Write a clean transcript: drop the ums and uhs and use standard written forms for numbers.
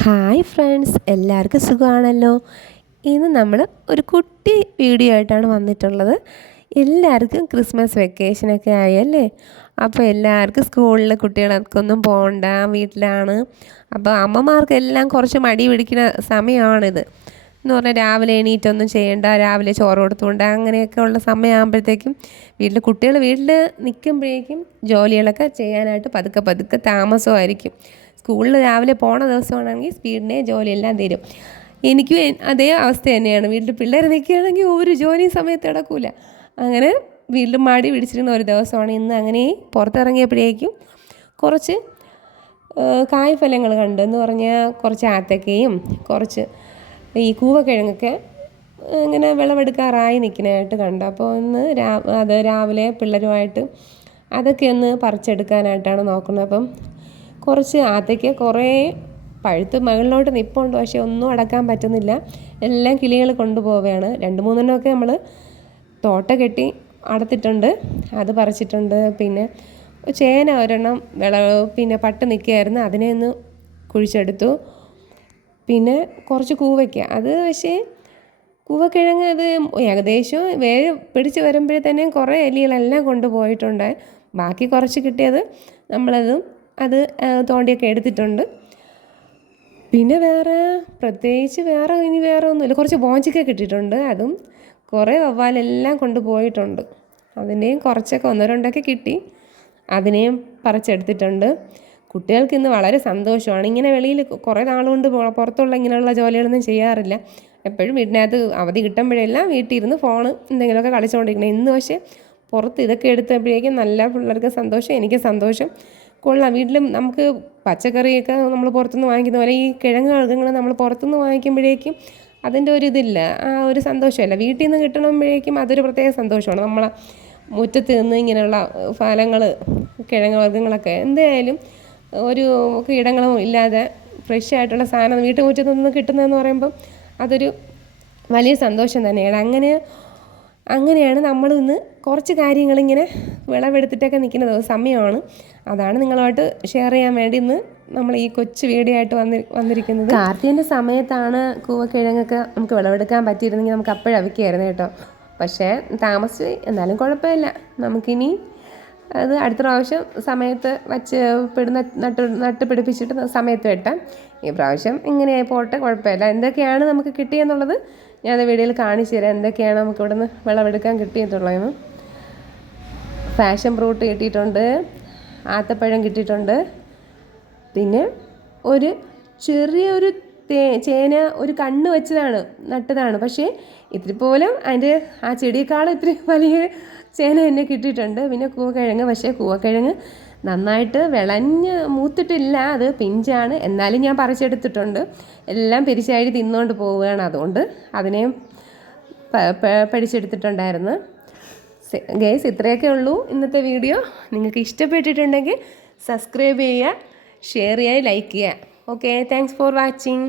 Hi friends, എല്ലാവർക്കും സുഖമാണല്ലോ. ഇന്ന് നമ്മൾ ഒരു കുട്ടി വീഡിയോ ആയിട്ടാണ് വന്നിട്ടുള്ളത്. എല്ലാവർക്കും ക്രിസ്മസ് വെക്കേഷനൊക്കെ ആയല്ലേ. അപ്പോൾ എല്ലാവർക്കും സ്കൂളിൽ കുട്ടികൾക്കൊന്നും പോകണ്ട, വീട്ടിലാണ്. അപ്പോൾ അമ്മമാർക്കെല്ലാം കുറച്ച് മടി പിടിക്കുന്ന സമയമാണിത് എന്ന് പറഞ്ഞാൽ രാവിലെ എണീറ്റൊന്നും ചെയ്യണ്ട, രാവിലെ ചോറ് കൊടുത്തുകൊണ്ട് അങ്ങനെയൊക്കെ ഉള്ള സമയമാകുമ്പോഴത്തേക്കും കുട്ടികൾ വീട്ടിൽ നിൽക്കുമ്പോഴേക്കും ജോലികളൊക്കെ ചെയ്യാനായിട്ട് പതുക്കെ താമസമായിരിക്കും. സ്കൂളിൽ രാവിലെ പോണ ദിവസമാണെങ്കിൽ സ്പീഡിനെ ജോലിയെല്ലാം തീരും. എനിക്കും അതേ അവസ്ഥ തന്നെയാണ്. വീട്ടിൽ പിള്ളേർ നിൽക്കുകയാണെങ്കിൽ ഒരു ജോലി സമയത്ത് നടക്കില്ല. അങ്ങനെ വീട്ടിൽ മടി പിടിച്ചിരുന്ന ഒരു ദിവസമാണ് ഇന്ന്. അങ്ങനെ പുറത്തിറങ്ങിയപ്പോഴേക്കും കുറച്ച് കായ്ഫലങ്ങൾ കണ്ടു. എന്ന് പറഞ്ഞാൽ കുറച്ച് ആത്തക്കയും കുറച്ച് ഈ കൂവക്കിഴങ്ങൊക്കെ ഇങ്ങനെ വിളവെടുക്കാറായി നിൽക്കുന്നതായിട്ട് കണ്ടു. അപ്പോൾ ഒന്ന് അത് രാവിലെ പിള്ളേരുമായിട്ട് അതൊക്കെ ഒന്ന് പറിച്ചെടുക്കാനായിട്ടാണ് നോക്കുന്നത്. അപ്പം കുറച്ച് ആത്തയ്ക്ക് കുറേ പഴുത്ത് മുകളിലോട്ട് നിൽപ്പുണ്ട്, പക്ഷേ ഒന്നും അടക്കാൻ പറ്റുന്നില്ല. എല്ലാം കിളികൾ കൊണ്ടുപോവുകയാണ്. 2-3 നമ്മൾ തോട്ട കെട്ടി അടത്തിട്ടുണ്ട്, അത് പറിച്ചിട്ടുണ്ട്. പിന്നെ ചേന ഒരെണ്ണം പിന്നെ പട്ട് നിൽക്കുകയായിരുന്നു, അതിനെ ഒന്ന് കുഴിച്ചെടുത്തു. പിന്നെ കുറച്ച് കൂവയ്ക്ക, അത് പക്ഷേ കൂവക്കിഴങ്ങ് അത് ഏകദേശം വേര് പിടിച്ച് വരുമ്പോഴത്തേനും കുറേ എലികളെല്ലാം കൊണ്ടുപോയിട്ടുണ്ട്. ബാക്കി കുറച്ച് കിട്ടിയത് അത് തോണ്ടിയൊക്കെ എടുത്തിട്ടുണ്ട്. പിന്നെ പ്രത്യേകിച്ച് വേറെ ഒന്നുമില്ല. കുറച്ച് ബോഞ്ചൊക്കെ കിട്ടിയിട്ടുണ്ട്, അതും കുറേ വവ്വാലെല്ലാം കൊണ്ടുപോയിട്ടുണ്ട്. അതിൻ്റെയും കുറച്ചൊക്കെ 1-2 കിട്ടി, അതിനെയും പറിച്ചെടുത്തിട്ടുണ്ട്. കുട്ടികൾക്ക് ഇന്ന് വളരെ സന്തോഷമാണ്. ഇങ്ങനെ വെളിയിൽ കുറേ നാളുകൊണ്ട് പുറത്തുള്ള ഇങ്ങനെയുള്ള ജോലികളൊന്നും ചെയ്യാറില്ല. എപ്പോഴും വീട്ടിനകത്ത് അവധി കിട്ടുമ്പോഴെല്ലാം വീട്ടിൽ ഇരുന്ന് ഫോണ് എന്തെങ്കിലുമൊക്കെ കളിച്ചുകൊണ്ടിരിക്കണം. ഇന്ന് പക്ഷേ പുറത്ത് ഇതൊക്കെ എടുത്തപ്പോഴേക്കും നല്ല പിള്ളേർക്ക് സന്തോഷം, എനിക്ക് സന്തോഷം. കൊള്ളാം. വീട്ടിലും നമുക്ക് പച്ചക്കറിയൊക്കെ നമ്മൾ പുറത്തുനിന്ന് വാങ്ങിക്കുന്ന പോലെ ഈ കിഴങ്ങ് വർഗ്ഗങ്ങൾ നമ്മൾ പുറത്തുനിന്ന് വാങ്ങിക്കുമ്പോഴേക്കും അതിൻ്റെ ഒരു ഇതില്ല, ആ ഒരു സന്തോഷമല്ല. വീട്ടിൽ നിന്ന് കിട്ടണമെമ്പോഴേക്കും അതൊരു പ്രത്യേക സന്തോഷമാണ്. നമ്മളെ മുറ്റത്ത് നിന്ന് ഇങ്ങനെയുള്ള ഫലങ്ങൾ, കിഴങ്ങ് വർഗ്ഗങ്ങളൊക്കെ എന്തായാലും ഒരു കീടങ്ങളും ഇല്ലാതെ ഫ്രഷ് ആയിട്ടുള്ള സാധനം വീട്ടു മുറ്റത്ത് നിന്ന് കിട്ടുന്നതെന്ന് പറയുമ്പം അതൊരു വലിയ സന്തോഷം തന്നെയാണ്. അങ്ങനെയാണ് നമ്മൾ ഇന്ന് കുറച്ച് കാര്യങ്ങളിങ്ങനെ വിളവെടുത്തിട്ടൊക്കെ നിൽക്കുന്ന സമയമാണ്. അതാണ് നിങ്ങളുമായിട്ട് ഷെയർ ചെയ്യാൻ വേണ്ടി ഇന്ന് നമ്മൾ ഈ കൊച്ചു വീഡിയോ ആയിട്ട് വന്നിരിക്കുന്നത്. കാർത്തികൻ്റെ സമയത്താണ് കൂവക്കിഴങ്ങൊക്കെ നമുക്ക് വിളവെടുക്കാൻ പറ്റിയിരുന്നെങ്കിൽ നമുക്ക് അപ്പോഴവയ്ക്കായിരുന്നു കേട്ടോ. പക്ഷേ താമസിച്ച്, എന്നാലും കുഴപ്പമില്ല. നമുക്കിനി അത് അടുത്ത പ്രാവശ്യം സമയത്ത് നട്ട് പിടിപ്പിച്ചിട്ട് സമയത്ത് വെട്ടാം. ഈ പ്രാവശ്യം ഇങ്ങനെയായി പോട്ടെ, കുഴപ്പമില്ല. എന്തൊക്കെയാണ് നമുക്ക് കിട്ടിയെന്നുള്ളത് ഞാൻ വീഡിയോയിൽ കാണിച്ചു തരാം. എന്തൊക്കെയാണ് നമുക്ക് ഇവിടെ നിന്ന് വിളവെടുക്കാൻ കിട്ടിയിട്ടുള്ളതെന്ന്. പാഷൻ ഫ്രൂട്ട് കിട്ടിയിട്ടുണ്ട്, ആത്തപ്പഴം കിട്ടിയിട്ടുണ്ട്. പിന്നെ ഒരു ചെറിയൊരു ചേന ഒരു കണ്ണ് വെച്ചതാണ്, നട്ടതാണ്. പക്ഷേ ഇത്തിരി പോലും അതിൻ്റെ ആ ചെടിയേക്കാളും ഇത്തിരി വലിയ ചേന തന്നെ കിട്ടിയിട്ടുണ്ട്. പിന്നെ കൂവക്കിഴങ്ങ്, പക്ഷേ കൂവക്കിഴങ്ങ് നന്നായിട്ട് വിളഞ്ഞ് മൂത്തിട്ടില്ല, അത് പിഞ്ചാണ്. എന്നാലും ഞാൻ പറിച്ചെടുത്തിട്ടുണ്ട്. എല്ലാം പിരിച്ചായി തിന്നുകൊണ്ട് പോവുകയാണ്, അതുകൊണ്ട് അതിനെയും പഠിച്ചെടുത്തിട്ടുണ്ടായിരുന്നു. ഗൈസ്, ഇത്രയൊക്കെ ഉള്ളൂ ഇന്നത്തെ വീഡിയോ. നിങ്ങൾക്ക് ഇഷ്ടപ്പെട്ടിട്ടുണ്ടെങ്കിൽ സബ്സ്ക്രൈബ് ചെയ്യുക, ഷെയർ ചെയ്യുക, ലൈക്ക് ചെയ്യുക. Okay, thanks for watching.